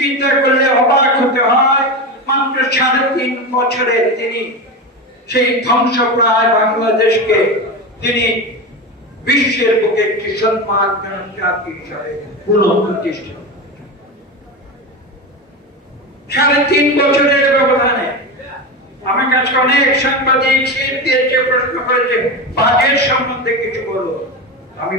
চিন্তা করলে অবাক হতে হয়, মাত্র ৩.৫ বছরে তিনি সেই ধ্বংসপ্রায় বাংলাদেশকে তিনি বিশ্বের বুকে একটি সম্মানজনক জাতি হিসাবে পুনঃপ্রতিষ্ঠা। ৩.৫ বছরের ব্যবধানে আমার কাছে অনেক সাংবাদিক ছিপ দিয়েছে, প্রশ্ন করেছে বাজেট সম্বন্ধে কিছু বলো। আমি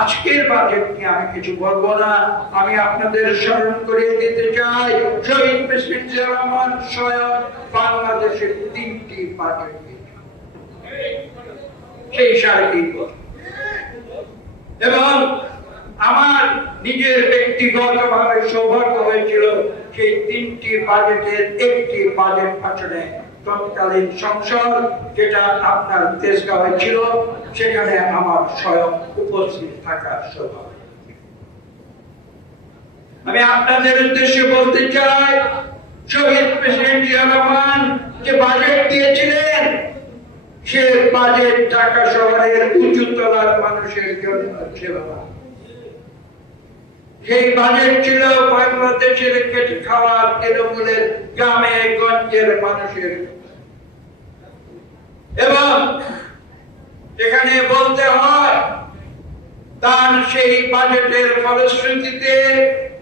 আজকের বাজেট নিয়ে আমি কিছু বলবো না। আমি আপনাদের স্মরণ করিয়ে দিতে চাই, শহীদ প্রেসিডেন্ট জিয়া রহমান স্বয়ং বাংলাদেশের ৩টি বাজেট সেই ৩.৫ বছর। এবং আমার নিজের ব্যক্তিগতভাবে সৌভাগ্য হয়েছিল সেই ৩টি বাজেটের একটি বাজেট ভাষণে তৎকালীন সংসদ, যেটা আপনার তেজগাঁওয়ে ছিল, সেখানে আমার স্বয়ং উপস্থিত থাকার সৌভাগ্য। আমি আপনাদের উদ্দেশ্যে বলতে চাই, শহীদ প্রেসিডেন্ট জিয়া রহমান যে বাজেট দিয়েছিলেন, সে বাজেট ঢাকা শহরের উঁচু তলার মানুষের জন্য ছিল না। সেই বাজেট ছিল বাংলাদেশের খেটে খাওয়া তৃণমূলের গ্রামে গঞ্জের মানুষের। এবং এখানে বলতে হয়, তার সেই বাজেটের ফলশ্রুতিতে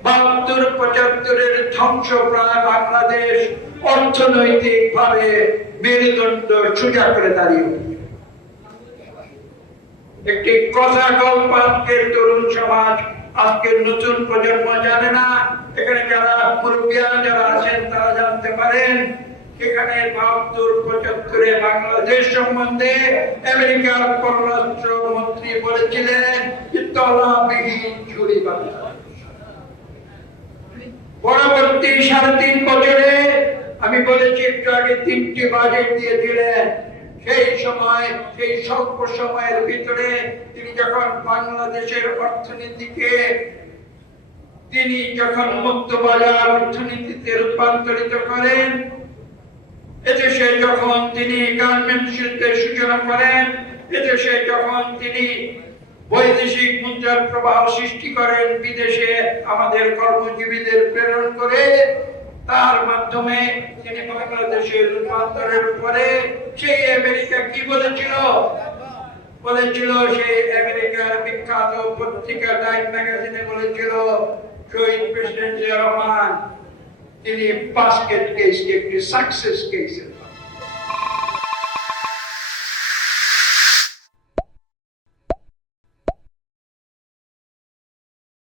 ৭২-৭৫-এর ধ্বংসপ্রায় বাংলাদেশ অর্থনৈতিক ভাবে মেরুদণ্ড সোজা করে দাঁড়িয়ে একটি কথা গল্প আজকের তরুণ সমাজ, আজকের নতুন প্রজন্ম জানে না। এখানে যারা মুরব্বিয়ান যারা আছেন তারা জানতে পারেন। এখানে ৭২-৭৫-এ বাংলাদেশ সম্বন্ধে আমেরিকার পররাষ্ট্র মন্ত্রী বলেছিলেন যে তলাবিহীন ঝুড়ি বাংলাদেশ। পরবর্তী ৩.৫ বছরে আমি বলেছি একটু আগে ৩টি বাজেট দিয়েছিলেন। সেই সময়, সেই স্বল্প সময়ের ভিতরে তিনি যখন বাংলাদেশের অর্থনীতিকে তিনি যখন মুক্ত বাজার অর্থনীতিতে রূপান্তরিত করেন, এদেশে যখন তিনি গার্মেন্টস শিল্পের সূচনা করেন, এদেশে যখন তিনি বৈদেশিক মুদ্রার প্রবাহ সৃষ্টি করেন, বিদেশে আমাদের কর্মজীবীদের প্রেরণ করে, তার মাধ্যমে তিনি বাংলাদেশের রূপান্তরের পরে সেই আমেরিকা কি বলেছিল, সেই আমেরিকার বিখ্যাত পত্রিকা টাইম ম্যাগাজিনে বলেছিল, শহীদ প্রেসিডেন্ট জিয়া রহমান তিনি বাস্কেট কেসকে একটি সাকসেস কেস